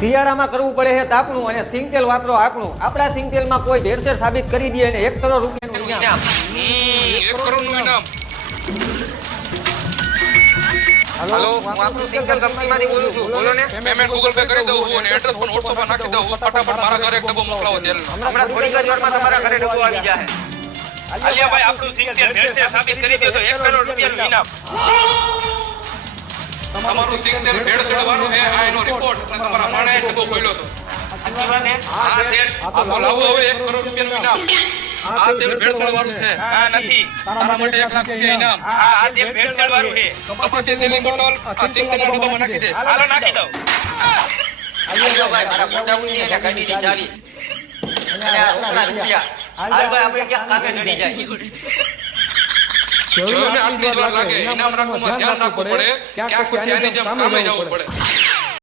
શિયાળામાં કરવું પડે છે તાપણું અને સિંગતેલ વાપરો આપણું. આપણા સિંગતેલમાં કોઈ ભેળસેળ સાબિત કરી દે અને 1 કરોડ રૂપિયાનું ઇનામ. 1 કરોડનું ઇનામ. હેલો, હું આપણું સિંગતેલ કંપનીમાંથી બોલું છું. બોલો ને. પેમેન્ટ ગૂગલ પે કરી દઉં છું અને એડ્રેસ પણ WhatsApp પર નાખી દઉં. ફટાફટ મારા ઘરે એક ડબ્બો મોકલાવો તેલનો. હમણાં થોડીક જ વારમાં તમારા ઘરે ડબ્બો આવી જાય. આલિયાભાઈ આપણું સિંગતેલ ભેળસેળ સાબિત કરી દો તો 1 કરોડ રૂપિયાનું ઇનામ. તમારું સિંગતેલ ભેળસેળ વાળું છે આ એનો રિપોર્ટ અને તમારા માણસે ડબ્બો ખોલ્યો હતો. સાચી વાત છે? હા શેઠ, આ બોલાવો હવે 1 કરોડ રૂપિયાનું ઇનામ. આ તેલ ભેળસેળ વાળું છે. હા નથી. તારા માટે 1 લાખ રૂપિયા ઇનામ. આ તેલ ભેળસેળ વાળું છે. કપાસી તેલની બોટલ આ સિંગતેલના ડબ્બામાં નાખી દે. હાલો નાખી દઉં. આલિયો ભાઈ, મારા મોટા ઉંધી અને ગાડીની ચાવી. અને આ રોકડા રૂપિયા. હાલ ભાઈ, આપણે ક્યાંક કામે ચડી જાય. જોઈને આટલી જ વાર લાગે. ઇનામ રાખવામાં ધ્યાન રાખવું પડે. ક્યાંક પછી આની જેમ કામે જવું પડે.